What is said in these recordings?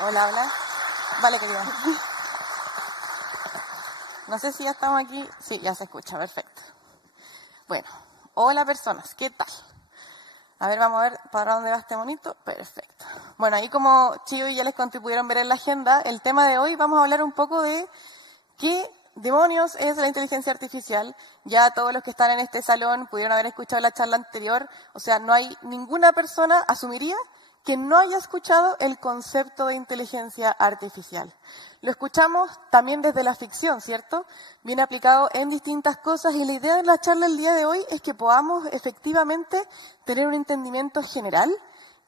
Hola, hola. Vale, querida. No sé si ya estamos aquí. Sí, ya se escucha, perfecto. Bueno, hola personas, ¿qué tal? A ver, vamos a ver para dónde va este monito. Perfecto. Bueno, ahí como Chío y ya les conté, pudieron ver en la agenda, el tema de hoy vamos a hablar un poco de qué demonios es la inteligencia artificial. Ya todos los que están en este salón pudieron haber escuchado la charla anterior. O sea, no hay ninguna persona, asumiría, que no haya escuchado el concepto de inteligencia artificial. Lo escuchamos también desde la ficción, ¿cierto? Viene aplicado en distintas cosas y la idea de la charla el día de hoy es que podamos efectivamente tener un entendimiento general.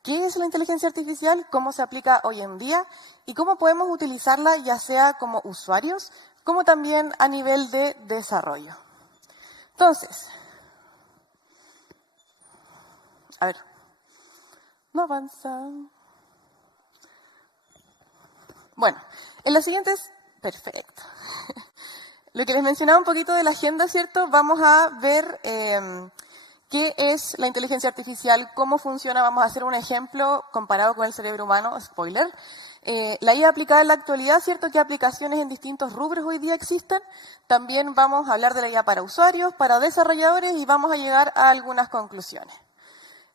¿Qué es la inteligencia artificial? ¿Cómo se aplica hoy en día? ¿Y cómo podemos utilizarla ya sea como usuarios, como también a nivel de desarrollo? Entonces, a ver, no avanza. Bueno, en las siguientes, perfecto. Lo que les mencionaba un poquito de la agenda, ¿cierto? Vamos a ver qué es la inteligencia artificial, cómo funciona. Vamos a hacer un ejemplo comparado con el cerebro humano, spoiler. La IA aplicada en la actualidad, ¿cierto? ¿Qué aplicaciones en distintos rubros hoy día existen? También vamos a hablar de la IA para usuarios, para desarrolladores y vamos a llegar a algunas conclusiones.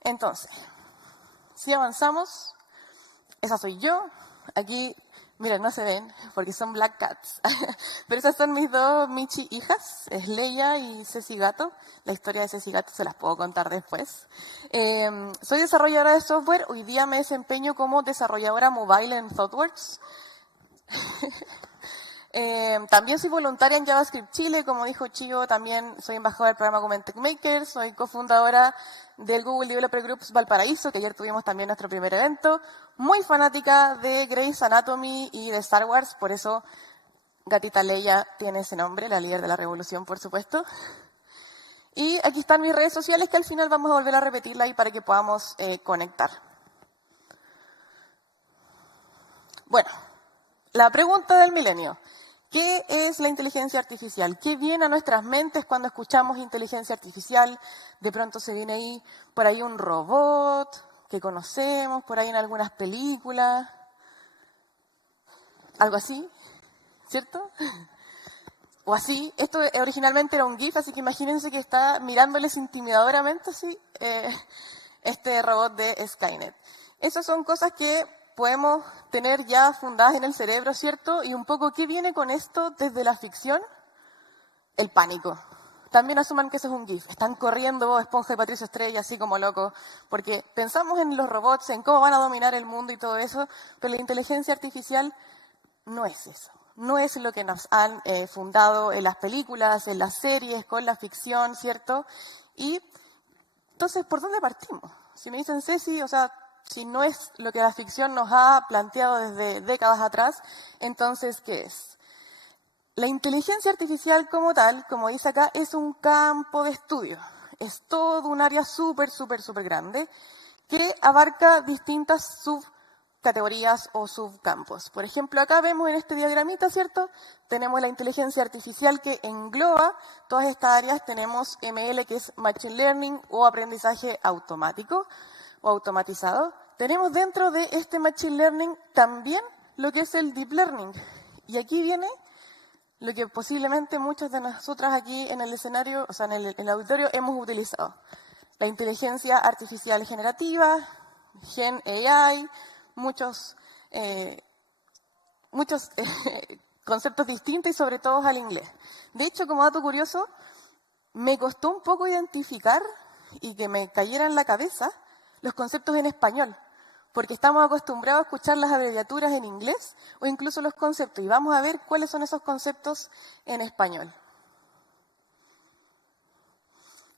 Entonces, si avanzamos, esa soy yo. Aquí, miren, no se ven porque son black cats. Pero esas son mis dos Michi hijas, es Leia y Ceci Gato. La historia de Ceci Gato se las puedo contar después. Soy desarrolladora de software. Hoy día me desempeño como desarrolladora mobile en ThoughtWorks. También soy voluntaria en JavaScript Chile, como dijo Chío, también soy embajadora del programa Gumentech Maker, soy cofundadora del Google Developer Groups Valparaíso, que ayer tuvimos también nuestro primer evento, muy fanática de Grey's Anatomy y de Star Wars, por eso Gatita Leia tiene ese nombre, la líder de la revolución, por supuesto. Y aquí están mis redes sociales, que al final vamos a volver a repetirla ahí para que podamos conectar. Bueno, la pregunta del milenio. ¿Qué es la inteligencia artificial? ¿Qué viene a nuestras mentes cuando escuchamos inteligencia artificial? De pronto se viene ahí, por ahí un robot que conocemos, por ahí en algunas películas, algo así, ¿cierto? O así, esto originalmente era un GIF, así que imagínense que está mirándoles intimidadoramente así este robot de Skynet. Esas son cosas que podemos tener ya fundadas en el cerebro, ¿cierto? Y un poco, ¿qué viene con esto desde la ficción? El pánico. También asuman que eso es un GIF. Están corriendo Bob Esponja y Patricio Estrella así como locos, porque pensamos en los robots, en cómo van a dominar el mundo y todo eso, pero la inteligencia artificial no es eso. No es lo que nos han fundado en las películas, en las series, con la ficción, ¿cierto? Y entonces, ¿por dónde partimos? Si me dicen, Ceci, o sea, si no es lo que la ficción nos ha planteado desde décadas atrás, entonces, ¿qué es? La inteligencia artificial como tal, como dice acá, es un campo de estudio. Es todo un área súper grande que abarca distintas subcategorías o subcampos. Por ejemplo, acá vemos en este diagramita, ¿cierto? Tenemos la inteligencia artificial que engloba todas estas áreas. Tenemos ML, que es Machine Learning o aprendizaje automático o automatizado. Tenemos dentro de este Machine Learning también lo que es el Deep Learning. Y aquí viene lo que posiblemente muchos de nosotras aquí en el escenario, o sea, en el auditorio, hemos utilizado. La inteligencia artificial generativa, Gen AI, muchos conceptos distintos y sobre todo al inglés. De hecho, como dato curioso, me costó un poco identificar y que me cayera en la cabeza los conceptos en español, porque estamos acostumbrados a escuchar las abreviaturas en inglés o incluso los conceptos, y vamos a ver cuáles son esos conceptos en español.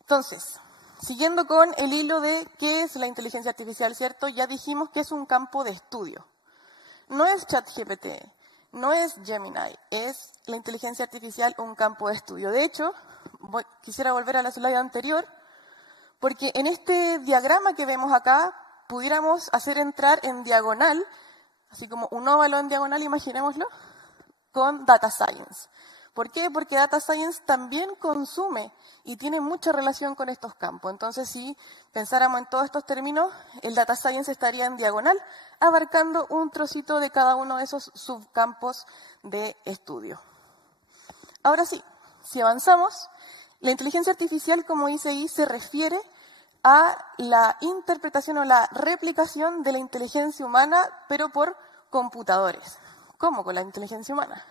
Entonces, siguiendo con el hilo de qué es la inteligencia artificial, ¿cierto? Ya dijimos que es un campo de estudio. No es ChatGPT, no es Gemini, es la inteligencia artificial un campo de estudio. De hecho, quisiera volver a la slide anterior, porque en este diagrama que vemos acá, pudiéramos hacer entrar en diagonal, así como un óvalo en diagonal, imaginémoslo, con Data Science. ¿Por qué? Porque Data Science también consume y tiene mucha relación con estos campos. Entonces, si pensáramos en todos estos términos, el Data Science estaría en diagonal abarcando un trocito de cada uno de esos subcampos de estudio. Ahora sí, si avanzamos, la inteligencia artificial, como dice ahí, se refiere a la interpretación o la replicación de la inteligencia humana, pero por computadores. ¿Cómo con la inteligencia humana?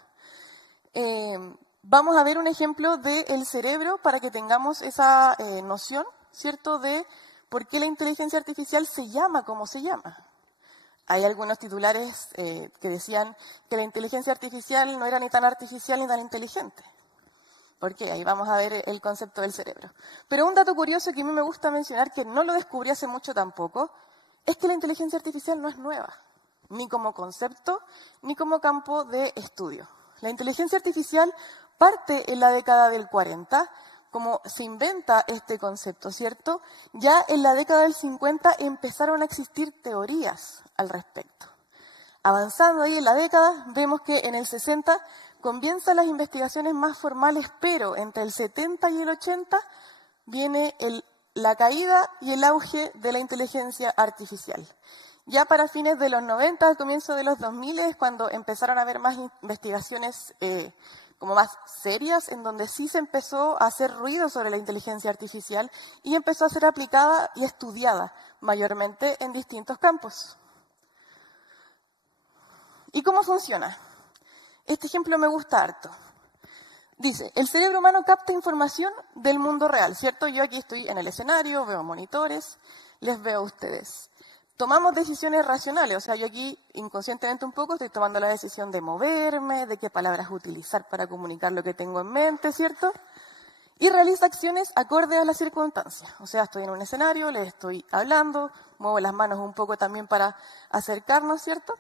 Vamos a ver un ejemplo del cerebro para que tengamos esa noción, ¿cierto?, de por qué la inteligencia artificial se llama como se llama. Hay algunos titulares que decían que la inteligencia artificial no era ni tan artificial ni tan inteligente. ¿Por qué? Ahí vamos a ver el concepto del cerebro. Pero un dato curioso que a mí me gusta mencionar, que no lo descubrí hace mucho tampoco, es que la inteligencia artificial no es nueva, ni como concepto, ni como campo de estudio. La inteligencia artificial parte en la década del 40, como se inventa este concepto, ¿cierto? Ya en la década del 50 empezaron a existir teorías al respecto. Avanzando ahí en la década, vemos que en el 60 comienzan las investigaciones más formales, pero entre el 70 y el 80 viene la caída y el auge de la inteligencia artificial. Ya para fines de los 90, al comienzo de los 2000, es cuando empezaron a haber más investigaciones como más serias, en donde sí se empezó a hacer ruido sobre la inteligencia artificial y empezó a ser aplicada y estudiada mayormente en distintos campos. ¿Y cómo funciona? Este ejemplo me gusta harto. Dice, el cerebro humano capta información del mundo real, ¿cierto? Yo aquí estoy en el escenario, veo monitores, les veo a ustedes. Tomamos decisiones racionales, o sea, yo aquí inconscientemente un poco estoy tomando la decisión de moverme, de qué palabras utilizar para comunicar lo que tengo en mente, ¿cierto? Y realizo acciones acorde a las circunstancias. O sea, estoy en un escenario, les estoy hablando, muevo las manos un poco también para acercarnos, ¿cierto?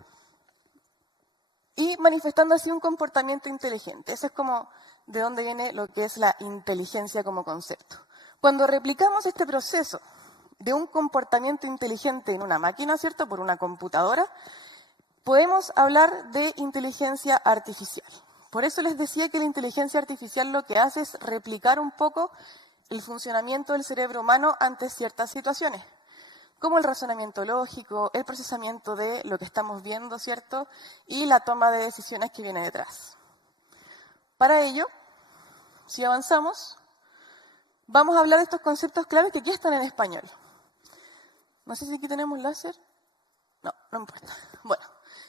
Y manifestando así un comportamiento inteligente. Eso es como de dónde viene lo que es la inteligencia como concepto. Cuando replicamos este proceso de un comportamiento inteligente en una máquina, ¿cierto?, por una computadora, podemos hablar de inteligencia artificial. Por eso les decía que la inteligencia artificial lo que hace es replicar un poco el funcionamiento del cerebro humano ante ciertas situaciones, como el razonamiento lógico, el procesamiento de lo que estamos viendo, ¿cierto?, y la toma de decisiones que viene detrás. Para ello, si avanzamos, vamos a hablar de estos conceptos claves que aquí están en español. No sé si aquí tenemos láser. No, no importa. Bueno,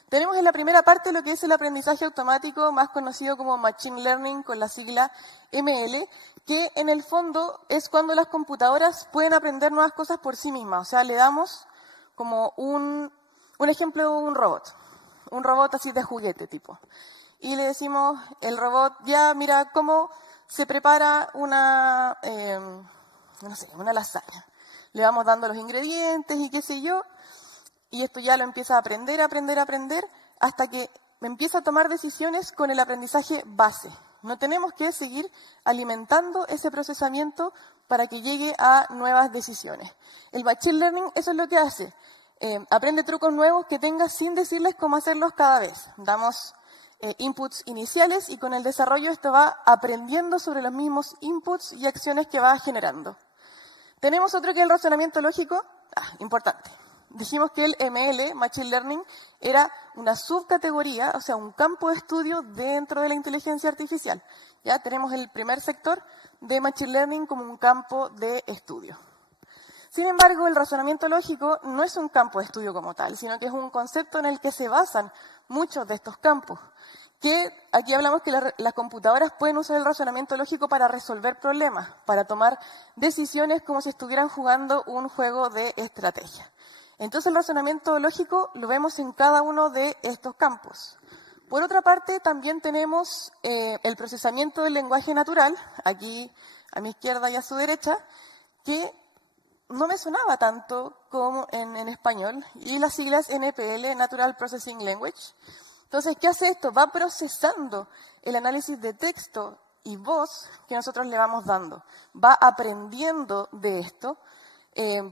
tenemos en la primera parte lo que es el aprendizaje automático, más conocido como Machine Learning, con la sigla ML, que en el fondo es cuando las computadoras pueden aprender nuevas cosas por sí mismas. O sea, le damos como un ejemplo de un robot así de juguete tipo. Y le decimos, el robot, ya mira cómo se prepara una lasaña. Le vamos dando los ingredientes y qué sé yo, y esto ya lo empieza a aprender, hasta que empieza a tomar decisiones con el aprendizaje base. No tenemos que seguir alimentando ese procesamiento para que llegue a nuevas decisiones. El Machine Learning eso es lo que hace. Aprende trucos nuevos que tenga sin decirles cómo hacerlos cada vez. Damos inputs iniciales y con el desarrollo esto va aprendiendo sobre los mismos inputs y acciones que va generando. Tenemos otro que es el razonamiento lógico. Importante. Dijimos que el ML, Machine Learning, era una subcategoría, o sea, un campo de estudio dentro de la inteligencia artificial. Ya tenemos el primer sector de Machine Learning como un campo de estudio. Sin embargo, el razonamiento lógico no es un campo de estudio como tal, sino que es un concepto en el que se basan muchos de estos campos. Que aquí hablamos que las computadoras pueden usar el razonamiento lógico para resolver problemas, para tomar decisiones como si estuvieran jugando un juego de estrategia. Entonces el razonamiento lógico lo vemos en cada uno de estos campos. Por otra parte, también tenemos el procesamiento del lenguaje natural, aquí a mi izquierda y a su derecha, que no me sonaba tanto como en español, y las siglas NPL, Natural Processing Language. Entonces, ¿qué hace esto? Va procesando el análisis de texto y voz que nosotros le vamos dando. Va aprendiendo de esto.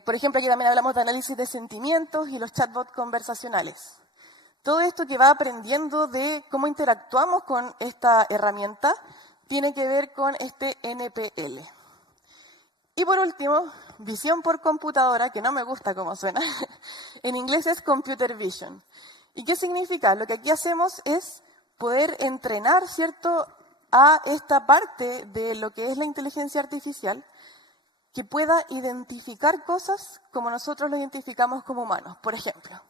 Por ejemplo, aquí también hablamos de análisis de sentimientos y los chatbots conversacionales. Todo esto que va aprendiendo de cómo interactuamos con esta herramienta tiene que ver con este NPL. Y por último, visión por computadora, que no me gusta cómo suena, En inglés es Computer Vision. ¿Y qué significa? Lo que aquí hacemos es poder entrenar, ¿cierto?, a esta parte de lo que es la inteligencia artificial que pueda identificar cosas como nosotros lo identificamos como humanos. Por ejemplo,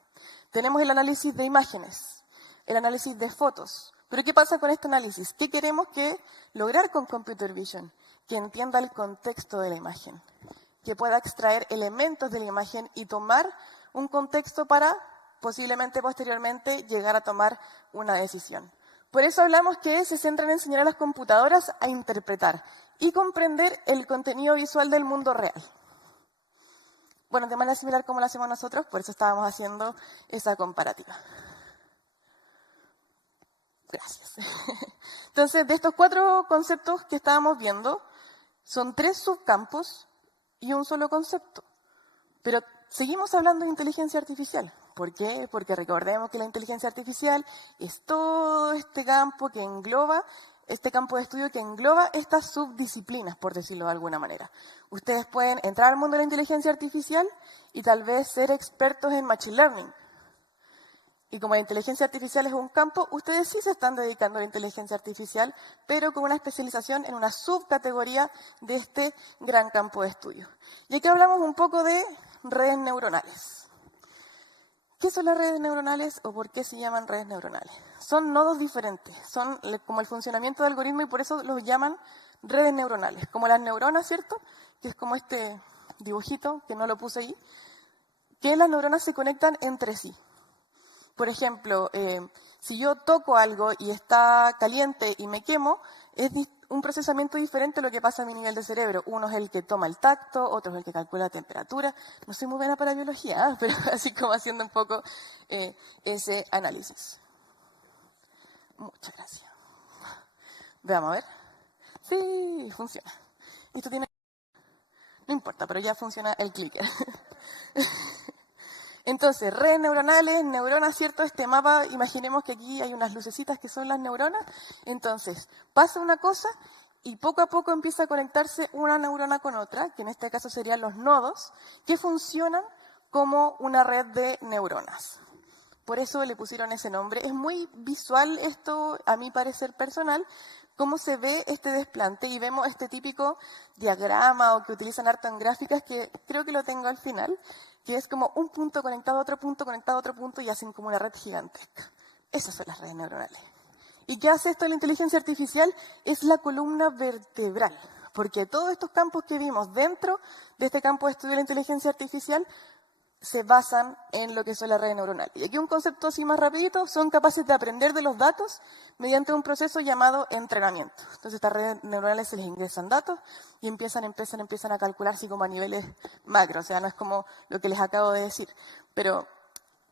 tenemos el análisis de imágenes, el análisis de fotos. Pero ¿qué pasa con este análisis? ¿Qué queremos lograr con Computer Vision? Que entienda el contexto de la imagen, que pueda extraer elementos de la imagen y tomar un contexto para posiblemente posteriormente llegar a tomar una decisión. Por eso hablamos que se centra en enseñar a las computadoras a interpretar y comprender el contenido visual del mundo real. Bueno, de manera similar como lo hacemos nosotros, por eso estábamos haciendo esa comparativa. Gracias. Entonces, de estos 4 conceptos que estábamos viendo, son 3 subcampos y un solo concepto. Pero seguimos hablando de inteligencia artificial. ¿Por qué? Porque recordemos que la inteligencia artificial es todo este campo que engloba, este campo de estudio que engloba estas subdisciplinas, por decirlo de alguna manera. Ustedes pueden entrar al mundo de la inteligencia artificial y tal vez ser expertos en Machine Learning. Y como la inteligencia artificial es un campo, ustedes sí se están dedicando a la inteligencia artificial, pero con una especialización en una subcategoría de este gran campo de estudio. Y aquí hablamos un poco de redes neuronales. ¿Qué son las redes neuronales o por qué se llaman redes neuronales? Son nodos diferentes, son como el funcionamiento del algoritmo y por eso los llaman redes neuronales. Como las neuronas, ¿cierto? Que es como este dibujito, que no lo puse ahí, que las neuronas se conectan entre sí. Por ejemplo, si yo toco algo y está caliente y me quemo, es un procesamiento diferente a lo que pasa a mi nivel de cerebro. Uno es el que toma el tacto, otro es el que calcula la temperatura. No soy muy buena para la biología, pero así como haciendo un poco ese análisis. Muchas gracias. Veamos a ver. Sí, funciona. Esto tiene... No importa, pero ya funciona el clicker. Entonces, redes neuronales, neuronas, ¿cierto? Este mapa, imaginemos que aquí hay unas lucecitas que son las neuronas. Entonces, pasa una cosa y poco a poco empieza a conectarse una neurona con otra, que en este caso serían los nodos, que funcionan como una red de neuronas. Por eso le pusieron ese nombre. Es muy visual esto, a mi parecer personal, cómo se ve este desplante y vemos este típico diagrama o que utilizan harto en gráficas, que creo que lo tengo al final, que es como un punto conectado a otro punto, conectado a otro punto y hacen como una red gigantesca. Esas son las redes neuronales. ¿Y qué hace esto de la inteligencia artificial? Es la columna vertebral, porque todos estos campos que vimos dentro de este campo de estudio de la inteligencia artificial se basan en lo que son las redes neuronales. Y aquí un concepto así más rapidito, son capaces de aprender de los datos mediante un proceso llamado entrenamiento. Entonces estas redes neuronales se les ingresan datos y empiezan a calcular así como a niveles macro, o sea, no es como lo que les acabo de decir, pero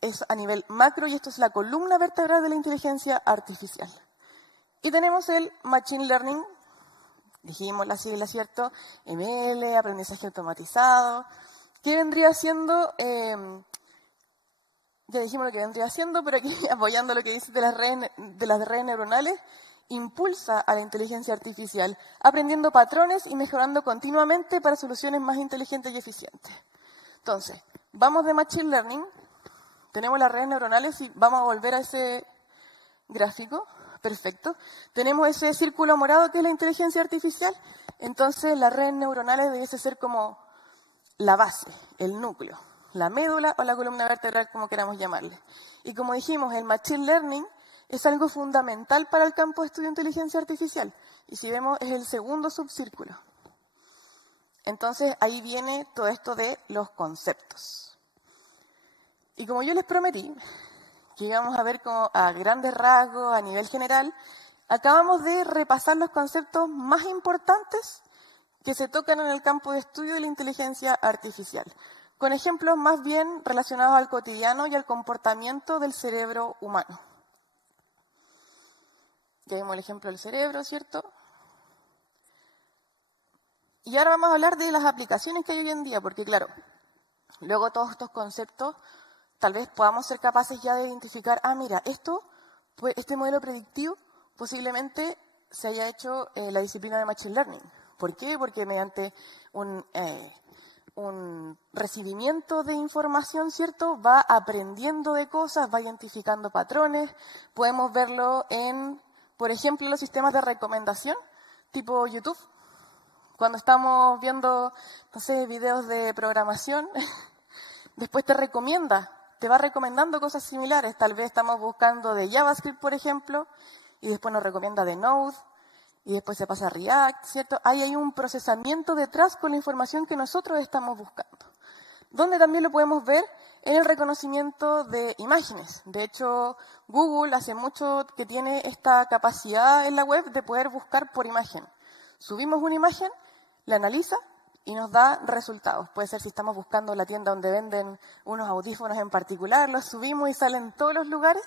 es a nivel macro y esto es la columna vertebral de la inteligencia artificial. Y tenemos el Machine Learning, dijimos la sigla, ¿cierto? ML, aprendizaje automatizado, que vendría siendo, ya dijimos lo que vendría siendo, pero aquí apoyando lo que dice de las redes neuronales, impulsa a la inteligencia artificial, aprendiendo patrones y mejorando continuamente para soluciones más inteligentes y eficientes. Entonces, vamos de Machine Learning, tenemos las redes neuronales y vamos a volver a ese gráfico. Perfecto. Tenemos ese círculo morado que es la inteligencia artificial. Entonces, las redes neuronales debiese ser como la base, el núcleo, la médula o la columna vertebral, como queramos llamarle. Y como dijimos, el Machine Learning es algo fundamental para el campo de estudio de inteligencia artificial. Y si vemos, es el segundo subcírculo. Entonces, ahí viene todo esto de los conceptos. Y como yo les prometí, que íbamos a ver como a grandes rasgos, a nivel general, acabamos de repasar los conceptos más importantes que se tocan en el campo de estudio de la inteligencia artificial, con ejemplos más bien relacionados al cotidiano y al comportamiento del cerebro humano. Ya vimos el ejemplo del cerebro, ¿cierto? Y ahora vamos a hablar de las aplicaciones que hay hoy en día, porque claro, luego todos estos conceptos tal vez podamos ser capaces ya de identificar, mira, este modelo predictivo posiblemente se haya hecho la disciplina de Machine Learning. ¿Por qué? Porque mediante un recibimiento de información, ¿cierto? Va aprendiendo de cosas, va identificando patrones. Podemos verlo en, por ejemplo, los sistemas de recomendación, tipo YouTube. Cuando estamos viendo, no sé, videos de programación, después te va recomendando cosas similares. Tal vez estamos buscando de JavaScript, por ejemplo, y después nos recomienda de Node, y después se pasa a React, ¿cierto? Ahí hay un procesamiento detrás con la información que nosotros estamos buscando. Donde también lo podemos ver en el reconocimiento de imágenes. De hecho, Google hace mucho que tiene esta capacidad en la web de poder buscar por imagen. Subimos una imagen, la analiza y nos da resultados. Puede ser si estamos buscando la tienda donde venden unos audífonos en particular, los subimos y salen todos los lugares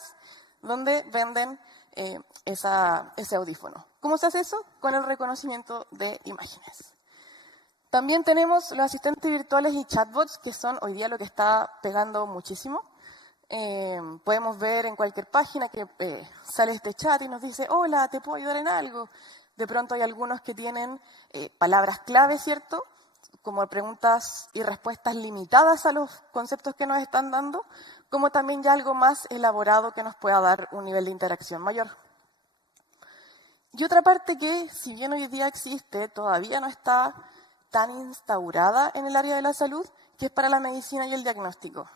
donde venden ese audífono. ¿Cómo se hace eso? Con el reconocimiento de imágenes. También tenemos los asistentes virtuales y chatbots, que son hoy día lo que está pegando muchísimo. Podemos ver en cualquier página que sale este chat y nos dice, hola, ¿te puedo ayudar en algo? De pronto hay algunos que tienen palabras clave, ¿cierto? Como preguntas y respuestas limitadas a los conceptos que nos están dando, como también ya algo más elaborado que nos pueda dar un nivel de interacción mayor. Y otra parte que, si bien hoy día existe, todavía no está tan instaurada en el área de la salud, que es para la medicina y el diagnóstico.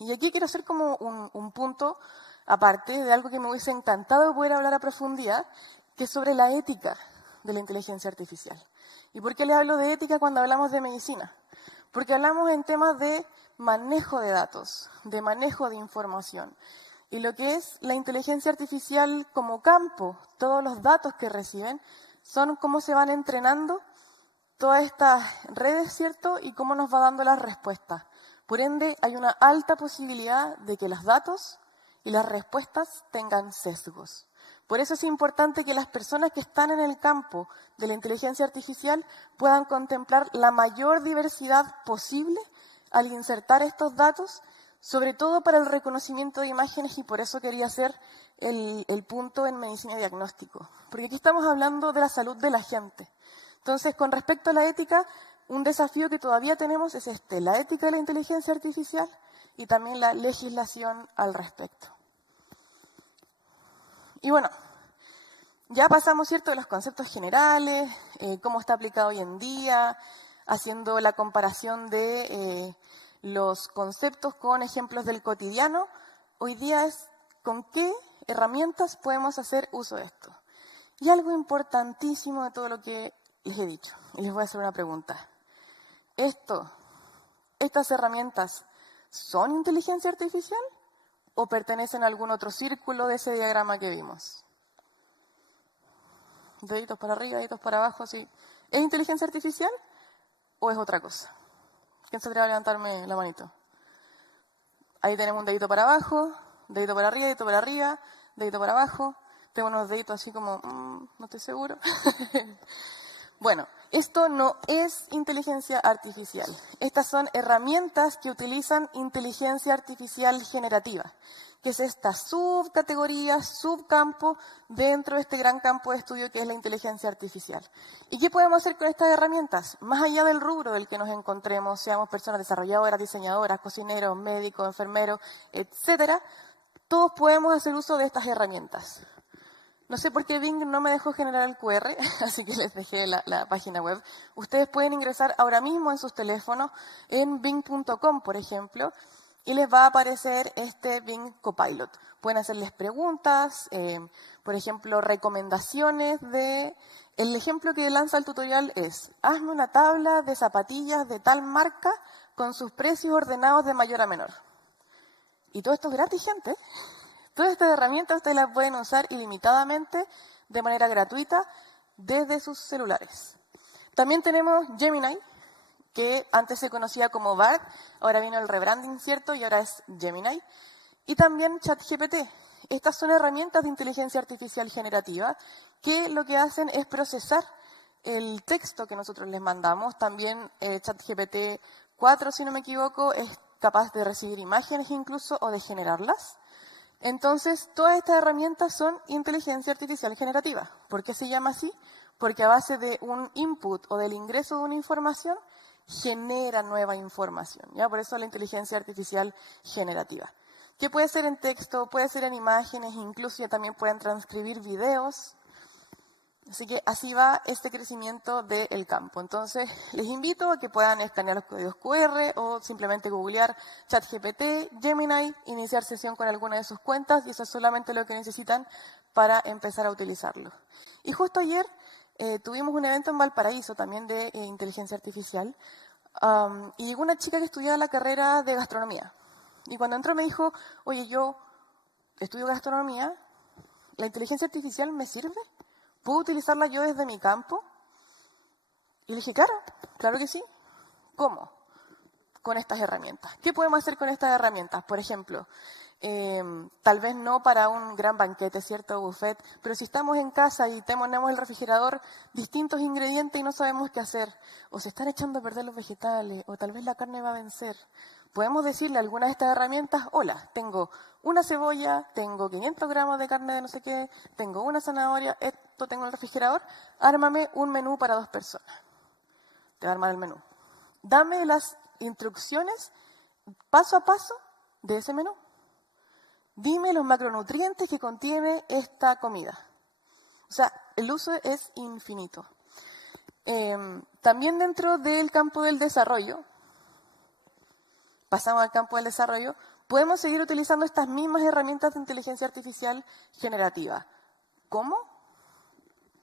Y aquí quiero hacer como un punto aparte de algo que me hubiese encantado poder hablar a profundidad, que es sobre la ética de la inteligencia artificial. ¿Y por qué le hablo de ética cuando hablamos de medicina? Porque hablamos en temas de manejo de datos, de manejo de información. Y lo que es la inteligencia artificial como campo, todos los datos que reciben, son cómo se van entrenando todas estas redes, ¿cierto? Y cómo nos va dando las respuestas. Por ende, hay una alta posibilidad de que los datos y las respuestas tengan sesgos. Por eso es importante que las personas que están en el campo de la inteligencia artificial puedan contemplar la mayor diversidad posible al insertar estos datos, sobre todo para el reconocimiento de imágenes, y por eso quería hacer el punto en medicina y diagnóstico. Porque aquí estamos hablando de la salud de la gente. Entonces, con respecto a la ética, un desafío que todavía tenemos es la ética de la inteligencia artificial y también la legislación al respecto. Y bueno, ya pasamos, ¿cierto?, de los conceptos generales, cómo está aplicado hoy en día, haciendo la comparación de los conceptos con ejemplos del cotidiano. Hoy día es con qué herramientas podemos hacer uso de esto. Y algo importantísimo de todo lo que les he dicho, y les voy a hacer una pregunta. ¿Estas herramientas son inteligencia artificial o pertenecen a algún otro círculo de ese diagrama que vimos? Deditos para arriba, deditos para abajo, sí. ¿Es inteligencia artificial o es otra cosa? ¿Quién se atreve a levantarme la manito? Ahí tenemos un dedito para abajo, dedito para arriba, dedito para abajo. Tengo unos deditos así como, no estoy seguro. Bueno, esto no es inteligencia artificial. Estas son herramientas que utilizan inteligencia artificial generativa, que es esta subcategoría, subcampo dentro de este gran campo de estudio que es la inteligencia artificial. ¿Y qué podemos hacer con estas herramientas? Más allá del rubro del que nos encontremos, seamos personas desarrolladoras, diseñadoras, cocineros, médicos, enfermeros, etcétera, todos podemos hacer uso de estas herramientas. No sé por qué Bing no me dejó generar el QR, así que les dejé la página web. Ustedes pueden ingresar ahora mismo en sus teléfonos en bing.com, por ejemplo, y les va a aparecer este Bing Copilot. Pueden hacerles preguntas, por ejemplo, recomendaciones de... El ejemplo que lanza el tutorial es, hazme una tabla de zapatillas de tal marca con sus precios ordenados de mayor a menor. Y todo esto es gratis, gente. Todas estas herramientas ustedes las pueden usar ilimitadamente, de manera gratuita, desde sus celulares. También tenemos Gemini, que antes se conocía como Bard, ahora vino el rebranding, ¿cierto? Y ahora es Gemini. Y también ChatGPT. Estas son herramientas de inteligencia artificial generativa que lo que hacen es procesar el texto que nosotros les mandamos. También ChatGPT 4, si no me equivoco, es capaz de recibir imágenes incluso o de generarlas. Entonces, todas estas herramientas son inteligencia artificial generativa. ¿Por qué se llama así? Porque a base de un input o del ingreso de una información, genera nueva información, ¿ya? Por eso la inteligencia artificial generativa. Que puede ser en texto, puede ser en imágenes, incluso ya también pueden transcribir videos. Así que así va este crecimiento del campo. Entonces, les invito a que puedan escanear los códigos QR o simplemente googlear ChatGPT, Gemini, iniciar sesión con alguna de sus cuentas y eso es solamente lo que necesitan para empezar a utilizarlo. Y justo ayer tuvimos un evento en Valparaíso también de inteligencia artificial y llegó una chica que estudiaba la carrera de gastronomía. Y cuando entró me dijo, oye, yo estudio gastronomía, ¿la inteligencia artificial me sirve? ¿Puedo utilizarla yo desde mi campo? Y le dije, claro que sí. ¿Cómo? Con estas herramientas. ¿Qué podemos hacer con estas herramientas? Por ejemplo, tal vez no para un gran banquete, ¿cierto? Buffet, pero si estamos en casa y tenemos el refrigerador distintos ingredientes y no sabemos qué hacer, o se están echando a perder los vegetales, o tal vez la carne va a vencer, podemos decirle a alguna de estas herramientas, hola, tengo una cebolla, tengo 500 gramos de carne de no sé qué, tengo una zanahoria, esto tengo en el refrigerador, ármame un menú para 2 personas. Te va a armar el menú. Dame las instrucciones paso a paso de ese menú. Dime los macronutrientes que contiene esta comida. O sea, el uso es infinito. También dentro del campo del desarrollo, pasamos al campo del desarrollo, podemos seguir utilizando estas mismas herramientas de inteligencia artificial generativa. ¿Cómo?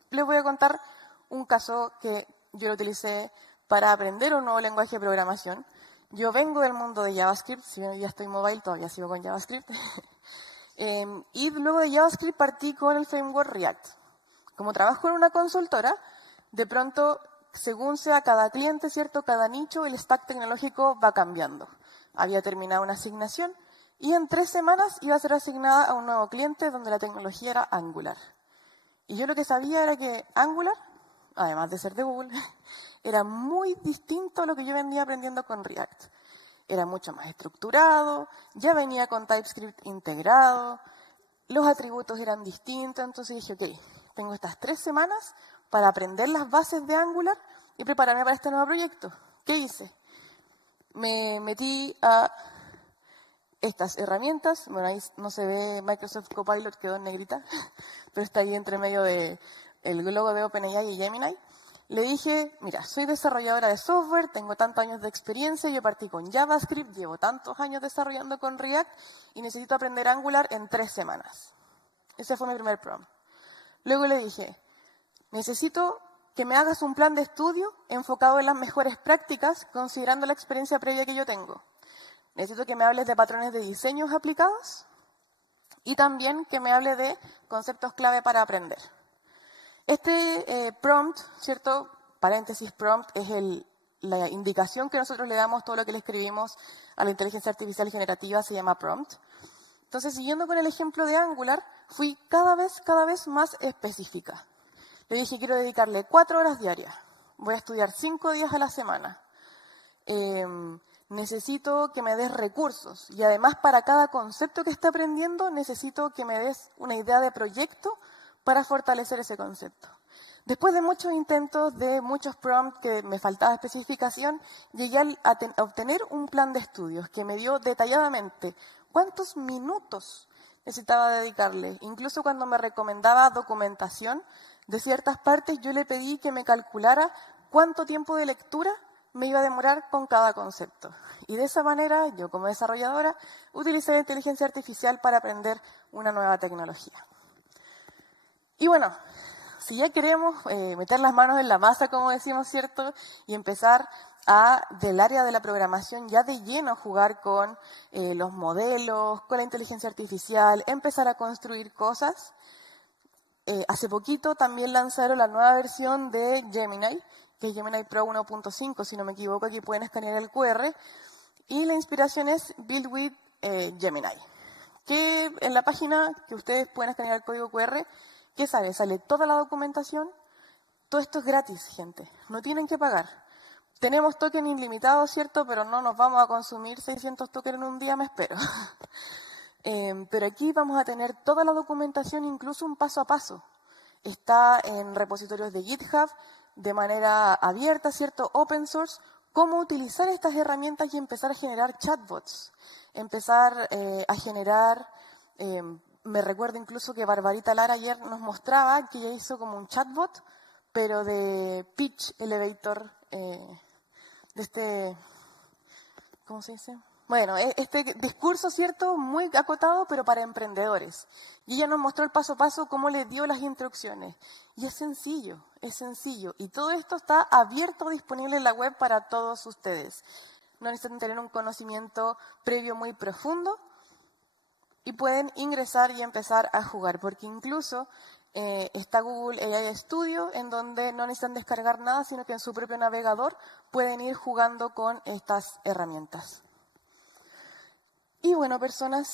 Les voy a contar un caso que yo lo utilicé para aprender un nuevo lenguaje de programación. Yo vengo del mundo de JavaScript, si bien ya estoy mobile, todavía sigo con JavaScript. Y luego de JavaScript partí con el framework React. Como trabajo en una consultora, de pronto, según sea cada cliente, ¿cierto? Cada nicho, el stack tecnológico va cambiando. Había terminado una asignación y en 3 semanas iba a ser asignada a un nuevo cliente donde la tecnología era Angular. Y yo lo que sabía era que Angular, además de ser de Google, era muy distinto a lo que yo venía aprendiendo con React. Era mucho más estructurado, ya venía con TypeScript integrado, los atributos eran distintos, entonces dije, ok, tengo estas 3 semanas para aprender las bases de Angular y prepararme para este nuevo proyecto. ¿Qué hice? Me metí a estas herramientas, bueno, ahí no se ve Microsoft Copilot, quedó en negrita, pero está ahí entre medio del logo de OpenAI y Gemini. Le dije, mira, soy desarrolladora de software, tengo tantos años de experiencia, yo partí con JavaScript, llevo tantos años desarrollando con React y necesito aprender Angular en 3 semanas. Ese fue mi primer prompt. Luego le dije, necesito que me hagas un plan de estudio enfocado en las mejores prácticas, considerando la experiencia previa que yo tengo. Necesito que me hables de patrones de diseños aplicados y también que me hables de conceptos clave para aprender. Este prompt, ¿cierto? Paréntesis, prompt es la indicación que nosotros le damos, todo lo que le escribimos a la inteligencia artificial generativa se llama prompt. Entonces, siguiendo con el ejemplo de Angular, fui cada vez más específica. Le dije, quiero dedicarle 4 horas diarias. Voy a estudiar 5 días a la semana. Necesito que me des recursos. Y además, para cada concepto que esté aprendiendo, necesito que me des una idea de proyecto para fortalecer ese concepto. Después de muchos intentos, de muchos prompts que me faltaba especificación, llegué a obtener un plan de estudios que me dio detalladamente cuántos minutos necesitaba dedicarle. Incluso cuando me recomendaba documentación de ciertas partes, yo le pedí que me calculara cuánto tiempo de lectura me iba a demorar con cada concepto. Y de esa manera, yo como desarrolladora, utilicé la inteligencia artificial para aprender una nueva tecnología. Y bueno, si ya queremos meter las manos en la masa, como decimos, ¿cierto? Y empezar del área de la programación ya de lleno jugar con los modelos, con la inteligencia artificial, empezar a construir cosas. Hace poquito también lanzaron la nueva versión de Gemini, que es Gemini Pro 1.5, si no me equivoco, aquí pueden escanear el QR. Y la inspiración es Build with Gemini, que en la página que ustedes pueden escanear el código QR, ¿qué sale? Sale toda la documentación. Todo esto es gratis, gente. No tienen que pagar. Tenemos token ilimitado, ¿cierto? Pero no nos vamos a consumir 600 tokens en un día, me espero. Pero aquí vamos a tener toda la documentación, incluso un paso a paso. Está en repositorios de GitHub, de manera abierta, ¿cierto? Open source, cómo utilizar estas herramientas y empezar a generar chatbots, empezar a generar, me recuerdo incluso que Barbarita Lara ayer nos mostraba que ella hizo como un chatbot, pero de pitch elevator, de este, ¿cómo se dice? Bueno, este discurso, ¿cierto?, muy acotado, pero para emprendedores. Y ella nos mostró el paso a paso cómo le dio las instrucciones. Y es sencillo, es sencillo. Y todo esto está abierto, disponible en la web para todos ustedes. No necesitan tener un conocimiento previo muy profundo y pueden ingresar y empezar a jugar. Porque incluso está Google AI Studio, en donde no necesitan descargar nada, sino que en su propio navegador pueden ir jugando con estas herramientas. Y bueno, personas,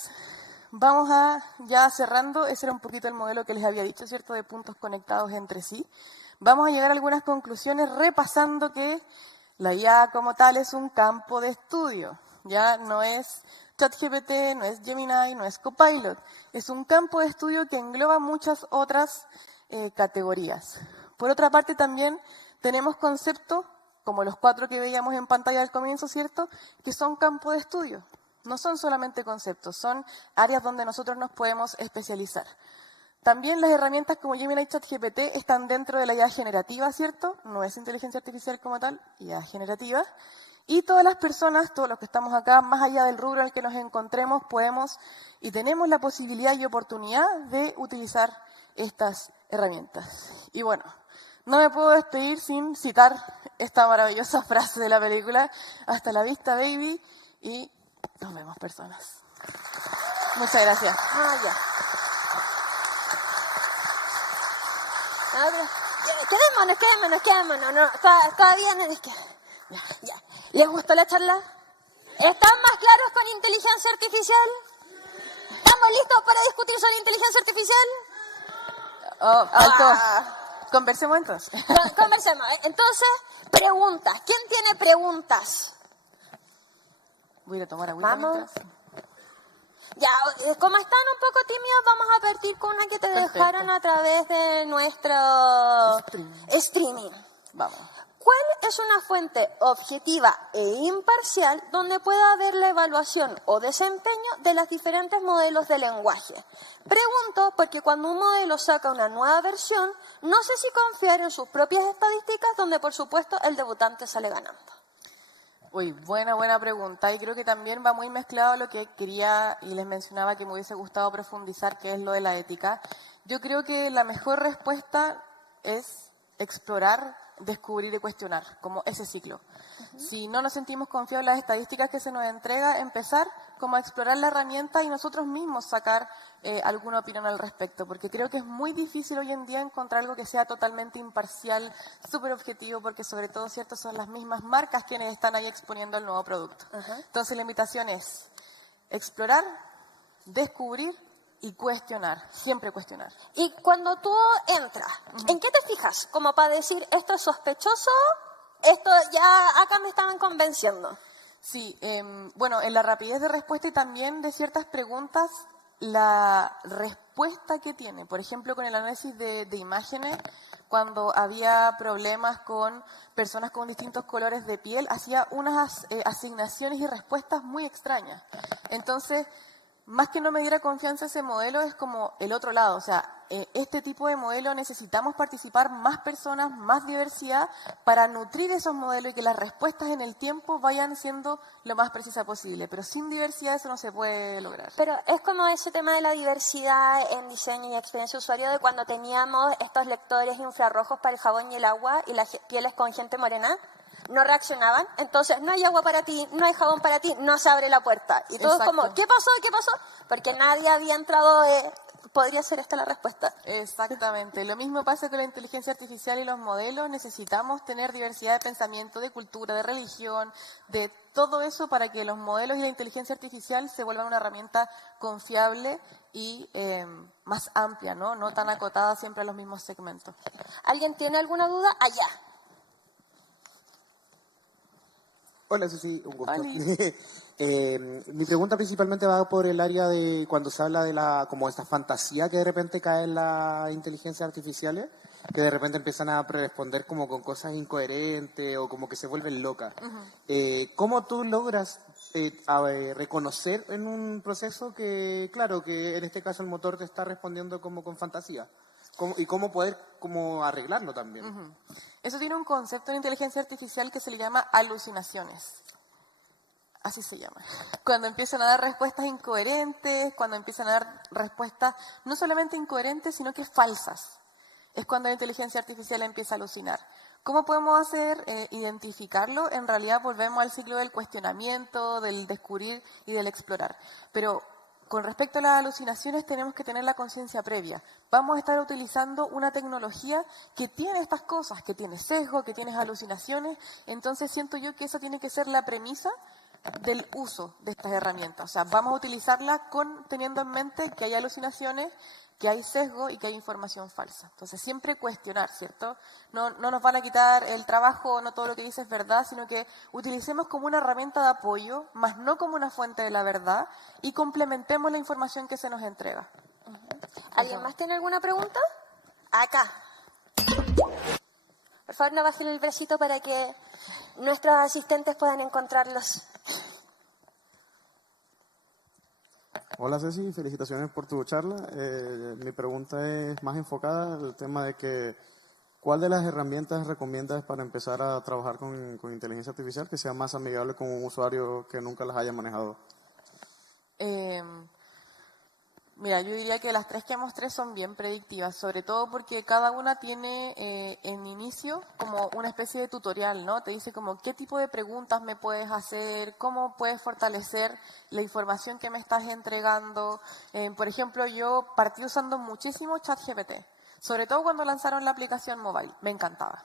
vamos a ya cerrando. Ese era un poquito el modelo que les había dicho, ¿cierto?, de puntos conectados entre sí. Vamos a llegar a algunas conclusiones repasando que la IA como tal es un campo de estudio. Ya no es ChatGPT, no es Gemini, no es Copilot. Es un campo de estudio que engloba muchas otras categorías. Por otra parte, también tenemos conceptos, como los 4 que veíamos en pantalla al comienzo, ¿cierto?, que son campo de estudio. No son solamente conceptos, son áreas donde nosotros nos podemos especializar. También las herramientas como Gemini y ChatGPT están dentro de la IA generativa, ¿cierto? No es inteligencia artificial como tal, IA generativa. Y todas las personas, todos los que estamos acá, más allá del rubro en el que nos encontremos, podemos y tenemos la posibilidad y oportunidad de utilizar estas herramientas. Y bueno, no me puedo despedir sin citar esta maravillosa frase de la película: hasta la vista, baby, y nos vemos, personas. Muchas gracias. Ya. Quedémonos. No, todavía no es que... Ya. ¿Les gustó la charla? ¿Están más claros con inteligencia artificial? ¿Estamos listos para discutir sobre inteligencia artificial? Alto. Conversemos entonces. Conversemos. Entonces, preguntas. ¿Quién tiene preguntas? Voy a tomar agüita. Vamos. Ya, como están un poco tímidos, vamos a partir con una que te dejaron a través de nuestro streaming. Vamos. ¿Cuál es una fuente objetiva e imparcial donde pueda haber la evaluación o desempeño de los diferentes modelos de lenguaje? Pregunto porque cuando un modelo saca una nueva versión, no sé si confiar en sus propias estadísticas, donde por supuesto el debutante sale ganando. Uy, buena pregunta. Y creo que también va muy mezclado a lo que quería y les mencionaba que me hubiese gustado profundizar, que es lo de la ética. Yo creo que la mejor respuesta es explorar, descubrir y cuestionar, como ese ciclo. Si no nos sentimos confiados en las estadísticas que se nos entrega, empezar como a explorar la herramienta y nosotros mismos sacar alguna opinión al respecto, porque creo que es muy difícil hoy en día encontrar algo que sea totalmente imparcial, súper objetivo, porque sobre todo, cierto, son las mismas marcas quienes están ahí exponiendo el nuevo producto. Entonces la invitación es explorar, descubrir y cuestionar, siempre cuestionar. Y cuando tú entras, ¿en qué te fijas? Como para decir, esto es sospechoso, esto ya acá me estaban convenciendo. Sí, bueno, en la rapidez de respuesta y también de ciertas preguntas, la respuesta que tiene, por ejemplo, con el análisis de imágenes, cuando había problemas con personas con distintos colores de piel, hacía unas asignaciones y respuestas muy extrañas. Entonces, más que no me diera confianza ese modelo, es como el otro lado. O sea, este tipo de modelo necesitamos participar más personas, más diversidad, para nutrir esos modelos y que las respuestas en el tiempo vayan siendo lo más precisa posible. Pero sin diversidad eso no se puede lograr. Pero es como ese tema de la diversidad en diseño y experiencia de usuario, de cuando teníamos estos lectores infrarrojos para el jabón y el agua y las pieles con gente morena. No reaccionaban, entonces no hay agua para ti, no hay jabón para ti, no se abre la puerta. Y todos como, ¿qué pasó? Porque nadie había entrado, podría ser esta la respuesta. Exactamente, lo mismo pasa con la inteligencia artificial y los modelos. Necesitamos tener diversidad de pensamiento, de cultura, de religión, de todo eso para que los modelos y la inteligencia artificial se vuelvan una herramienta confiable y más amplia, no tan acotada siempre a los mismos segmentos. ¿Alguien tiene alguna duda? Allá. Hola, Susi, un gusto. Mi pregunta principalmente va por el área de cuando se habla de como esta fantasía que de repente cae en las inteligencias artificiales. que de repente empiezan a responder como con cosas incoherentes o como que se vuelven locas. ¿Cómo tú logras reconocer en un proceso que, claro, que en este caso el motor te está respondiendo como con fantasía? ¿Y cómo poder como arreglarlo también? Eso tiene un concepto en inteligencia artificial que se le llama alucinaciones. Así se llama. Cuando empiezan a dar respuestas incoherentes, cuando empiezan a dar respuestas no solamente incoherentes, sino que falsas. Es cuando la inteligencia artificial empieza a alucinar. ¿Cómo podemos hacer identificarlo? En realidad volvemos al ciclo del cuestionamiento, del descubrir y del explorar. Pero con respecto a las alucinaciones tenemos que tener la conciencia previa. Vamos a estar utilizando una tecnología que tiene estas cosas, que tiene sesgo, que tiene alucinaciones. Entonces siento yo que esa tiene que ser la premisa del uso de estas herramientas. O sea, vamos a utilizarlas teniendo en mente que hay alucinaciones, que hay sesgo y que hay información falsa. Entonces, siempre cuestionar, ¿cierto? No nos van a quitar el trabajo, no todo lo que dice es verdad, sino que utilicemos como una herramienta de apoyo, más no como una fuente de la verdad, y complementemos la información que se nos entrega. ¿Alguien más tiene alguna pregunta? Acá. Por favor, no bajen el bracito para que nuestros asistentes puedan encontrarlos. Hola Ceci, felicitaciones por tu charla. Mi pregunta es más enfocada al tema de que ¿cuál de las herramientas recomiendas para empezar a trabajar con inteligencia artificial que sea más amigable con un usuario que nunca las haya manejado? Mira, yo diría que las tres que mostré son bien predictivas, sobre todo porque cada una tiene en inicio como una especie de tutorial, ¿no? Te dice como qué tipo de preguntas me puedes hacer, cómo puedes fortalecer la información que me estás entregando. Por ejemplo, yo partí usando muchísimo ChatGPT, sobre todo cuando lanzaron la aplicación mobile, me encantaba.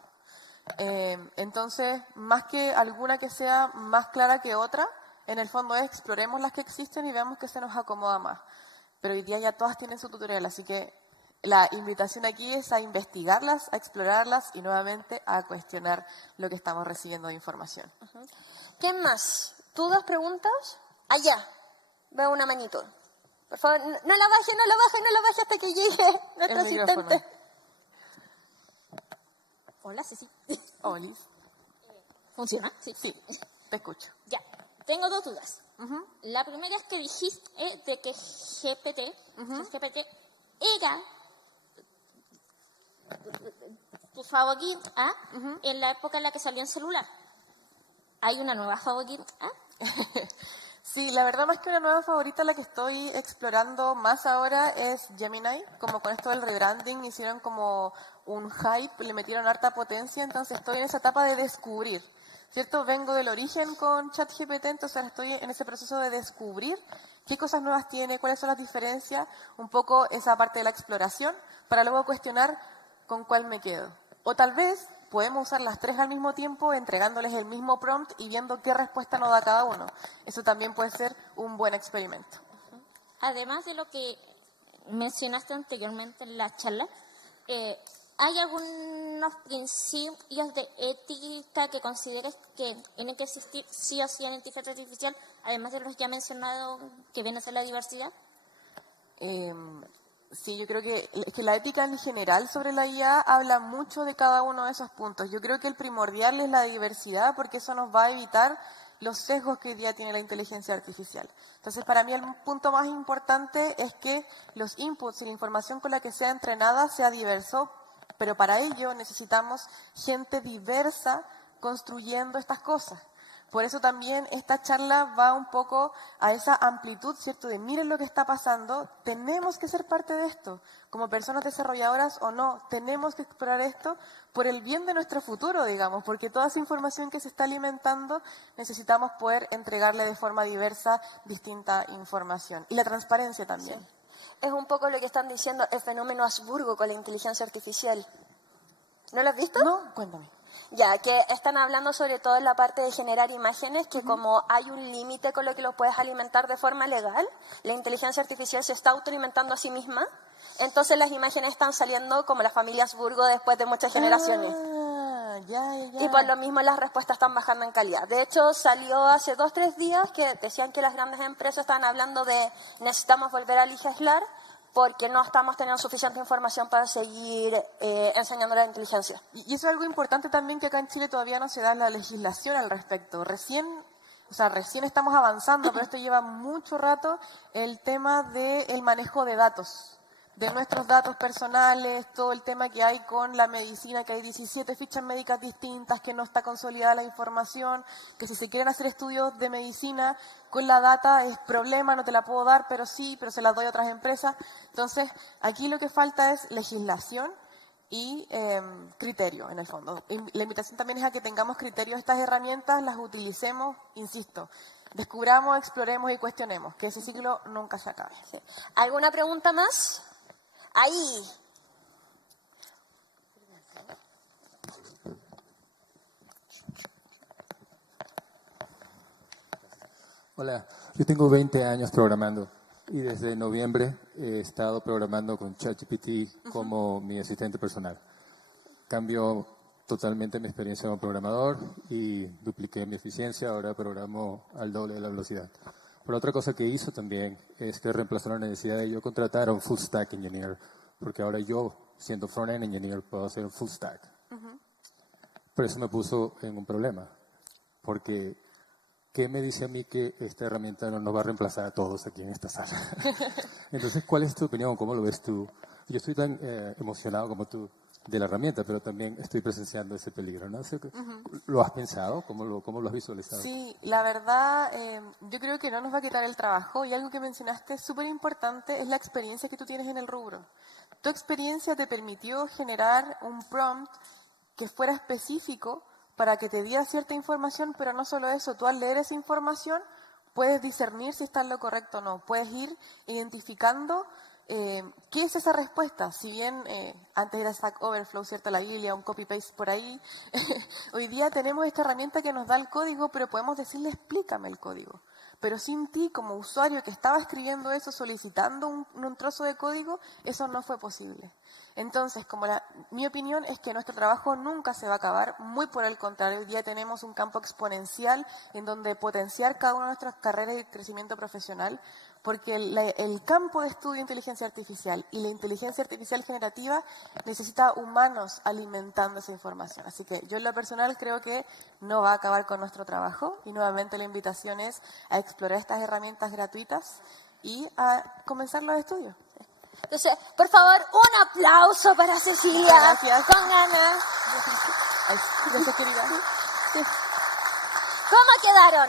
Entonces, más que alguna que sea más clara que otra, en el fondo exploremos las que existen y veamos qué se nos acomoda más. Pero hoy día ya todas tienen su tutorial, así que la invitación aquí es a investigarlas, a explorarlas y nuevamente a cuestionar lo que estamos recibiendo de información. ¿Quién más? ¿Tú dos preguntas? Allá. Veo una manito. Por favor, no la baje hasta que llegue nuestro asistente. Hola, Ceci. Olis. ¿Funciona? Sí. Sí, te escucho. Ya. Tengo dos dudas. La primera es que dijiste de que GPT era tu favorita en la época en la que salió en celular. ¿Hay una nueva favorita? Sí, la verdad más que una nueva favorita, la que estoy explorando más ahora es Gemini. Como con esto del rebranding hicieron como un hype, le metieron harta potencia, entonces estoy en esa etapa de descubrir. ¿Cierto? Vengo del origen con ChatGPT, entonces ahora estoy en ese proceso de descubrir qué cosas nuevas tiene, cuáles son las diferencias, un poco esa parte de la exploración, para luego cuestionar con cuál me quedo. O tal vez podemos usar las tres al mismo tiempo, entregándoles el mismo prompt y viendo qué respuesta nos da cada uno. Eso también puede ser un buen experimento. Además de lo que mencionaste anteriormente en la charla, ¿hay algunos principios de ética que consideres que tienen que existir sí o sí en inteligencia artificial, además de los ya mencionados que vienen a ser la diversidad? Sí, yo creo que la ética en general sobre la IA habla mucho de cada uno de esos puntos. Yo creo que el primordial es la diversidad porque eso nos va a evitar los sesgos que hoy día tiene la inteligencia artificial. Entonces, para mí el punto más importante es que los inputs y la información con la que sea entrenada sea diverso, pero para ello necesitamos gente diversa construyendo estas cosas. Por eso también esta charla va un poco a esa amplitud, ¿cierto? De miren lo que está pasando, tenemos que ser parte de esto. Como personas desarrolladoras o no, tenemos que explorar esto por el bien de nuestro futuro, digamos, porque toda esa información que se está alimentando necesitamos poder entregarle de forma diversa, distinta información. Y la transparencia también. Sí. Es un poco lo que están diciendo el fenómeno Habsburgo con la inteligencia artificial. ¿No lo has visto? No, cuéntame. Ya, que están hablando sobre todo en la parte de generar imágenes, que como hay un límite con lo que los puedes alimentar de forma legal, la inteligencia artificial se está autoalimentando a sí misma, entonces las imágenes están saliendo como la familia Habsburgo después de muchas generaciones. Ya. Y por lo mismo las respuestas están bajando en calidad. De hecho, salió hace 2 o 3 días que decían que las grandes empresas estaban hablando de necesitamos volver a legislar porque no estamos teniendo suficiente información para seguir enseñando la inteligencia. Y eso es algo importante también, que acá en Chile todavía no se da la legislación al respecto. Recién estamos avanzando, pero esto lleva mucho rato, el tema del manejo de datos, de nuestros datos personales, todo el tema que hay con la medicina, que hay 17 fichas médicas distintas, que no está consolidada la información, que si se quieren hacer estudios de medicina con la data es problema, no te la puedo dar, pero se la doy a otras empresas. Entonces, aquí lo que falta es legislación y criterio, en el fondo. Y la invitación también es a que tengamos criterio de estas herramientas, las utilicemos, insisto, descubramos, exploremos y cuestionemos, que ese ciclo nunca se acabe. Sí. ¿Alguna pregunta más? Ahí. Hola, yo tengo 20 años programando y desde noviembre he estado programando con ChatGPT como mi asistente personal. Cambió totalmente mi experiencia como programador y dupliqué mi eficiencia, ahora programo al doble de la velocidad. Pero otra cosa que hizo también es que reemplazó la necesidad de yo contratar a un full stack engineer, porque ahora yo, siendo front-end engineer, puedo hacer un full stack. Pero eso me puso en un problema, porque ¿qué me dice a mí que esta herramienta no nos va a reemplazar a todos aquí en esta sala? Entonces, ¿cuál es tu opinión? ¿Cómo lo ves tú? Yo estoy tan emocionado como tú de la herramienta, pero también estoy presenciando ese peligro, ¿no? ¿Lo has pensado? ¿Cómo lo has visualizado? Sí, la verdad, yo creo que no nos va a quitar el trabajo, y algo que mencionaste súper importante es la experiencia que tú tienes en el rubro. Tu experiencia te permitió generar un prompt que fuera específico para que te diera cierta información, pero no solo eso, tú al leer esa información puedes discernir si está en lo correcto o no, puedes ir identificando ¿qué es esa respuesta? Si bien antes era Stack Overflow, ¿cierto? La Biblia, un copy-paste por ahí, hoy día tenemos esta herramienta que nos da el código, pero podemos decirle explícame el código. Pero sin ti, como usuario que estaba escribiendo eso, solicitando un trozo de código, eso no fue posible. Entonces, mi opinión es que nuestro trabajo nunca se va a acabar, muy por el contrario, hoy día tenemos un campo exponencial en donde potenciar cada una de nuestras carreras y crecimiento profesional, porque el campo de estudio de inteligencia artificial y la inteligencia artificial generativa necesita humanos alimentando esa información. Así que yo en lo personal creo que no va a acabar con nuestro trabajo, y nuevamente la invitación es a explorar estas herramientas gratuitas y a comenzar los estudios. Entonces, por favor, un aplauso para Cecilia. Gracias. Con ganas. Gracias, querida. ¿Cómo quedaron?